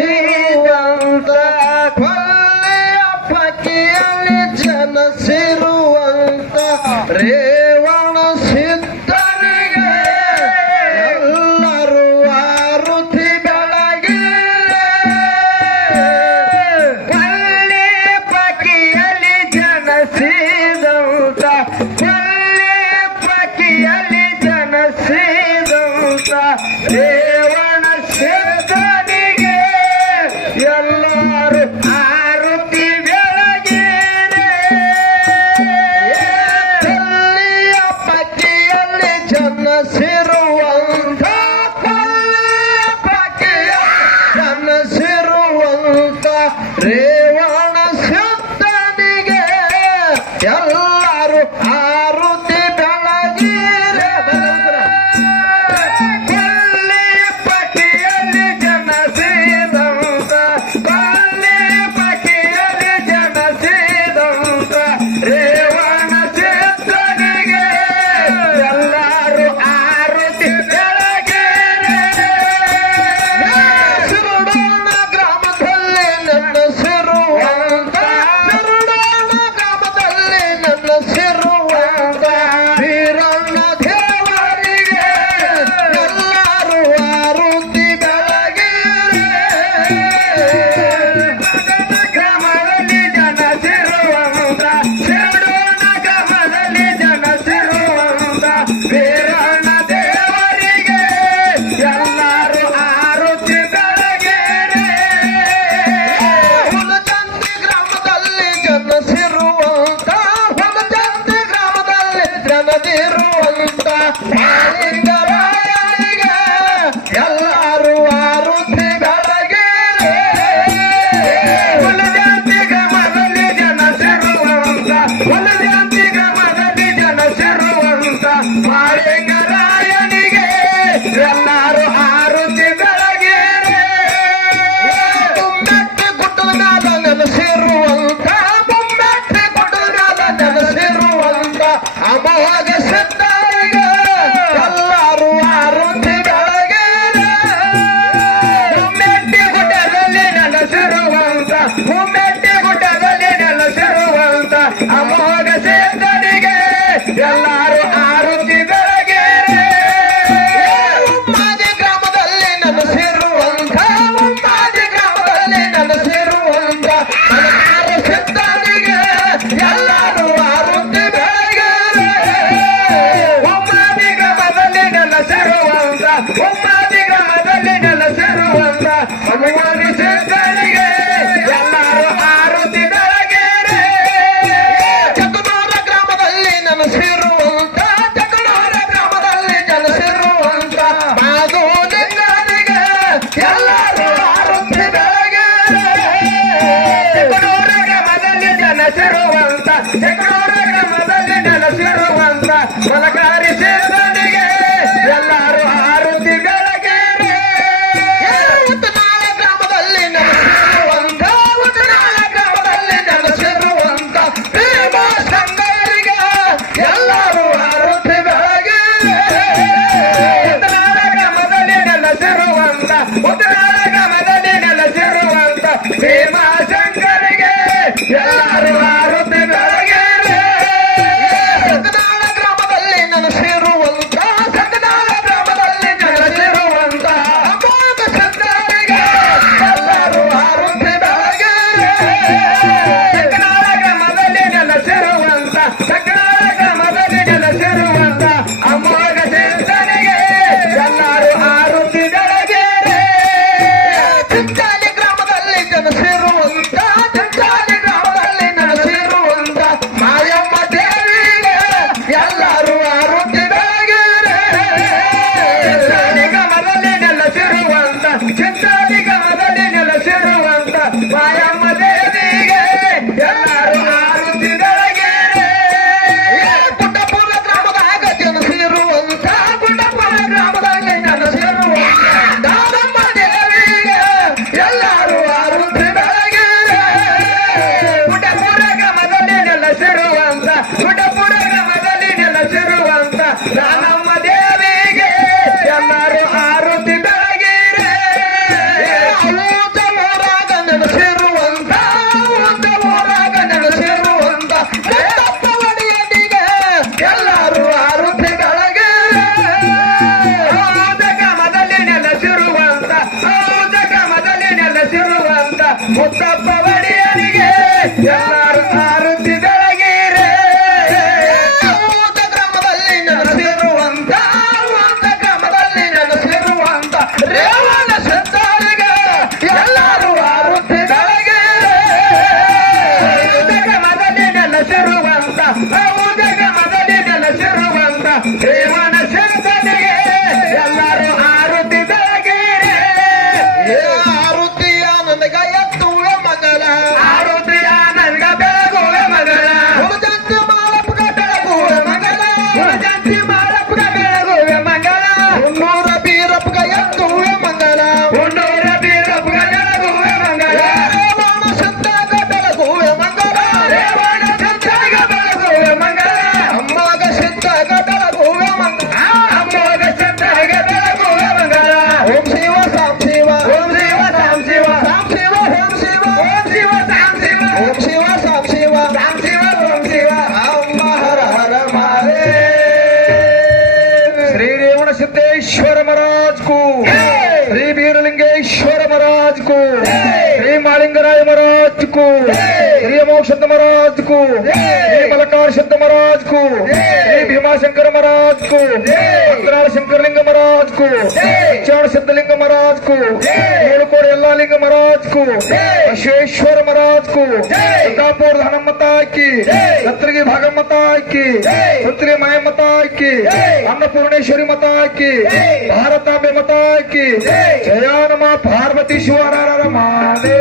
ಜನಸಿರುವಂತ ಕೊಲ್ಲಿಯ ಪಕ್ಕಿಯಲ್ಲಿ ಜನಸಿರುವಂತ ರೇವಣ ಸಿದ್ಧನಿಗೆ ಎಲ್ಲರೂ ಆರುತಿ ಬೆಳಗಿರೆ ಕೊಲ್ಲಿ ಪಕ್ಕಿಯಲ್ಲಿ ಜನಸಿದಂತ ಕೊಲ್ಲಿ ಪಕ್ಕಿಯಲ್ಲಿ ಜನಸಿದಂತ ರೇವಣ ಸಿದ್ಧನಿಗೆ ಎಲ್ಲರೂ ಆರುತಿ ಬೆಳಗಿರೆ ಕೊಲ್ಲಿಯ ಪಕ್ಕಿಯಲ್ಲಿ ಜನಸಿರುವಂತ ಕೊಲ್ಲಿಯ ಪಕ್ಕಿಯಲ್ಲಿ ಜನಸಿರುವಂತ ರೇವಣ ಸಿದ್ಧನಿಗೆ ಎಲ್ಲರೂ ಆರುತಿ ಬೆಳಗಿರೆ ಕೊಲ್ಲಿ ಪಕ್ಕಿಯಲ್ಲಿ ಜನಸಿದಂತ ಕೊಲ್ಲಿ ಪಕ್ಕಿಯಲ್ಲಿ ಜನಸಿದಂತ ರೇವಣ ಸಿದ್ಧನಿಗೆ ಎಲ್ಲರೂ ಆರುತಿ ಬೆಳಗಿರೆ ಸಿರುಡೋಣ ಗ್ರಾಮದಲ್ಲಿ ನೆಲೆಸಿರುವಂತ ಸಿರುಡೋಣ ಗ್ರಾಮದಲ್ಲಿ ನೆಲೆಸಿರುವಂತ ವೀರಣ್ಣ ದೇವರಿಗೆ ಎಲ್ಲರೂ ಆರುತಿ ಬೆಳಗಿರೆ ಗ್ರಾಮದಲ್ಲಿ ಜನಸಿರುವಂತ ಶಿರಡೋಣ ಗ್ರಾಮದಲ್ಲಿ ಜನಸಿರುವಂತ ವೀರಣ್ಣ ದೇವರಿಗೆ ಎಲ್ಲರೂ ಆರುತಿ ಬೆಳಗಿರೆ ಹುಲಜಂತಿ ಗ್ರಾಮದಲ್ಲಿ ಜನಸಿರುವಂತ ಹುಲಜಂತಿ ಗ್ರಾಮದಲ್ಲಿ ಜನದಿರುವಂತ ಮಾಲಿಂಗರಾಯನಿಗೆ ಎಲ್ಲರೂ ಆರುತಿ ಬೆಳಗಿರೆ ಹುಲಜಾತಿ ಗ್ರಾಮದಲ್ಲಿ ಜನಸಿರುವಂತ ಹುಲಜಾತಿ ಗ್ರಾಮದಲ್ಲಿ ಜನಸಿರುವಂತ ಮಾಳಿಂಗರಾಯನಿಗೆ ಎಲ್ಲರೂ ಆರುತಿ ಬೆಳಗಿರೆ ಬೊಮ್ಮೆಟ್ಟಿ ಗುಡ್ಡದ ಮ್ಯಾಲ ನೆಲೆಸಿರುವಂತ ಬೊಮ್ಮೆಟ್ಟಿ ಗುಡ್ಡದ ಮ್ಯಾಲ ನೆಲೆಸಿರುವಂತ ಅಮೋಘ ಸಿದ್ಧರಿಗೆ ಎಲ್ಲರೂ ಆರುತಿ ಬೆಳಗಿರೆ ಮುಮ್ಮೆಟ್ಟಿ ಗುಡ್ಡದಲ್ಲಿ ನೆಲೆಸಿರುವಂತ ಮುಮ್ಮೆಟ್ಟಿ ಗುಡ್ಡದಲ್ಲಿ ನೆಲೆಸಿರುವಂತ ಅಮೋಘ ಸಿದ್ಧನಿಗೆ ಎಲ್ಲರೂ ಆರುತಿ ಬೆಳಗಿರೆ ಉಮ್ಮಾದಿ ಗ್ರಾಮದಲ್ಲಿ ನೆಲೆಸಿರುವಂತ ಉಮ್ಮಾದಿ ಗ್ರಾಮದಲ್ಲಿ ನೆಲೆಸಿರುವಂತ ಮಲಕಾರ ಸಿದ್ಧನಿಗೆ ಎಲ್ಲರೂ ಆರುತಿ ಬೆಳಗಿರೆ ಉಮ್ಮಾದಿ ಗ್ರಾಮದಲ್ಲಿ ನೆಲೆಸಿರುವಂತ ಉಮ್ಮಾದಿ ಗ್ರಾಮದಲ್ಲಿ ನೆಲೆಸಿರುವಂತ ಅಮೋಘ ಸಿದ್ಧನಿಗೆ ಎಲ್ಲರೂ ಆರುತಿ ಬೆಳಗಿರೆ ಜಗನೂರ ಗ್ರಾಮದಲ್ಲಿ ನೆಲೆಸಿರುವಂತ ಜಗನೂರ ಗ್ರಾಮದಲ್ಲಿ ನೆಲೆಸಿರುವಂತ ಮಾಧುಲಿಂಗನಿಗೆ ಎಲ್ಲರೂ ಆರುತಿ ಬೆಳಗಿರೆ ಚಿಕ್ಕನೂರ ಗ್ರಾಮದಲ್ಲಿ ನೆಲೆಸಿರುವಂತ ಚಿಕ್ಕನೂರ ಗ್ರಾಮದಲ್ಲಿ ನೆಲೆಸಿರುವಂತ ಮಲಕಾರಿ ಸಿದ್ಧನಿಗೆ ಎಲ್ಲರೂ ಆರುತಿ ಬೆಳಗಿರೆ ಉತ್ತನಾಳ ಗ್ರಾಮದಲ್ಲಿ ನೆಲೆಸಿರುವಂತ ಉತ್ತನಾಳ ಗ್ರಾಮದಲ್ಲಿ ನೆಲೆಸಿರುವಂತ ಭೀಮಶಂಕರಿಗೆ ಎಲ್ಲರೂ ಆರುತಿ ಬೆಳಗಿರೆ ಉತ್ತರಾಳ ಗ್ರಾಮದಲ್ಲಿ ನೆಲೆಸಿರುವಂತ ಉತ್ತರಾಳ ಗ್ರಾಮದಲ್ಲಿ ನೆಲೆಸಿರುವಂತ ಭೀಮಶಂಕರಿಗೆ ಎಲ್ಲರೂ ಆರುತಿ ಬೆಳಗಿರೆ ಸಕನಾಳ ಗ್ರಾಮದಲ್ಲಿ ನೆಲೆಸಿರುವಂತ ಸಕನಾಳ ಗ್ರಾಮದಲ್ಲಿ ನೆಲೆಸಿರುವಂತ ಅಮೋಘ ಸಿದ್ಧರಿಗೆ ಎಲ್ಲರೂ ಆರುತಿ ಬೆಳಗಿರೆ ಸಕನಾಳ ಗ್ರಾಮದಲ್ಲಿ ನೆಲೆಸಿರುವಂತ ಸಕನಾಳ ಗ್ರಾಮದಲ್ಲಿ ನೆಲೆಸಿರುವಂತ ಅಮೋಘ ಸಿದ್ಧನಿಗೆ ಎಲ್ಲರೂ ಆರುತಿ ಬೆಳಗಿರೆ ಚಿಂಚಾಲಿ ಗ್ರಾಮದಲ್ಲಿ ನೆಲೆಸಿರುವಂತ ಮುತ್ತಪ್ಪ ಒಡೆಯನಿಗೆ ಎಲ್ಲರೂ ಆರುತಿ ಬೆಳಗಿರೆ ಊಟ ಗ್ರಾಮದಲ್ಲಿ ನೆಲೆಸಿರುವಂತ ಊಟ ಗ್ರಾಮದಲ್ಲಿ ನೆಲೆಸಿರುವಂತ ರೇವಣ ಸಿದ್ಧರಿಗೆ ಎಲ್ಲರೂ ಆರುತಿ ಬೆಳಗಿರೆ ಉದಗಮದಲ್ಲಿ ನೆಲೆಸಿರುವಂತ ಉದಗಮದಲ್ಲಿ ನೆಲೆಸಿರುವಂತ ರೇವಣ ಸಿದ್ಧನಿಗೆ ಎಲ್ಲರೂ ಆರುತಿ ಬೆಳಗಿರೆ ಆರುತಿಯ ನನಗ ಎತ್ತುವೆ ಮಗಲ ಆರುತಿಯ ನನ್ಗ ಬೆಳಗುವೆ ಮಗಳ ಹುಡುಗಂತೆ ಮಾಲಪುಗ ಬೆಳಗುವೆ ಮಗಲ ಜಂತಿ ಮಾರಪ್ಪಗ ಬೆಳಗುವೆ ಮಂಗಳ ಹುಣ್ಣೂರ ಬೀರಪ್ಪಗ ಎತ್ತುವೆ ಮಂಗಲ ಹುಣ್ಣೂರ ಬೀರಪ್ಪಗ ಬೆಳಗುವೆ ಮಂಗಳ ರೇವಣ ಸಿದ್ಧಗ ಬೆಳಗುವೆ ಮಂಗಲ ರೇವಣ ಸಿದ್ಧಗ ಬೆಳಗುವೆ ಮಂಗಳ ಅಮ್ಮಗ ಸಿದ್ಧಗ ಬೆಳಗುವೆ ಮಂಗಲ ಅಮ್ಮೋಗ ಸಿದ್ಧಗ ಬೆಳಗುವೆ ಮಂಗಳ ಓಂ ಶಿವ ಸಾಂ ಶಿವ ಓಂ ಶಿವ ಸಾಂ ಶಿವ ಸಾಂ ಶಿವ ಓಂ ಶಿವ ಓಂ ಶಿವ ಸಾಂ ಶಿವ ಓಂ ಶಿವ ಸಾಂ ಶಿವ ಸಾಂ ಶಿವ ಓಂ ಶಿವ ಅಮ್ಮ ಹರ ಹರ ಮಾರೇ श्री रेवण सिद्धेश्वर महाराज को श्री वीरलिंगेश्वर महाराज को श्री मालिंगराय महाराज को श्री अमोक्षद महाराज को श्री मलकार सिद्ध महाराज को श्री भीमाशंकर महाराज को अंतराल शंकर लिंग महाराज को उच्चारण सिद्धलिंग महाराज को ಏಳುಕೋಡಿ ಎಲ್ಲಾ ಲಿಂಗ महाराज को बसवेश्वर महाराज को दुर्गापुर धनमता की छत्रगी भागमता की छत्री माय मता की अन्नपूर्णेश्वरी मता की भारतांबे मता की जया नमः पार्वती शिवार महादेव